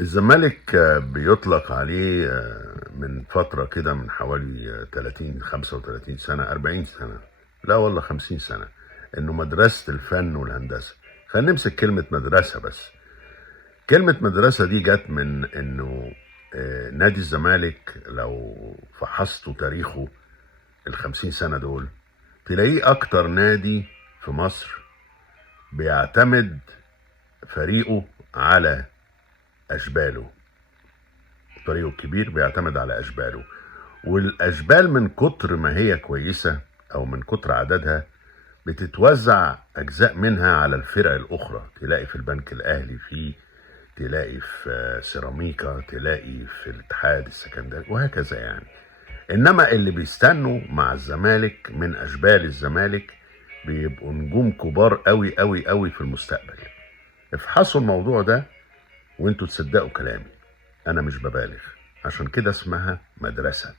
الزمالك بيطلق عليه من فترة كده، من حوالي 30 35 سنة 40 سنة، لا والله 50 سنة، انه مدرسة الفن والهندسة. خلينا نمسك كلمة مدرسة بس. كلمة مدرسة دي جت من انه نادي الزمالك لو فحصتوا تاريخه ال50 سنة دول، تلاقيه اكتر نادي في مصر بيعتمد فريقه على اشباله. فريقه الكبير بيعتمد على اشباله، والاشبال من كتر ما هي كويسه او من كتر عددها بتتوزع اجزاء منها على الفرق الاخرى. تلاقي في البنك الاهلي، تلاقي في سيراميكا، تلاقي في الاتحاد السكندري، وهكذا يعني. انما اللي بيستنوا مع الزمالك من اشبال الزمالك بيبقوا نجوم كبار قوي قوي قوي في المستقبل. افحصوا الموضوع ده وانتوا تصدقوا كلامي، انا مش ببالغ. عشان كده اسمها مدرسة.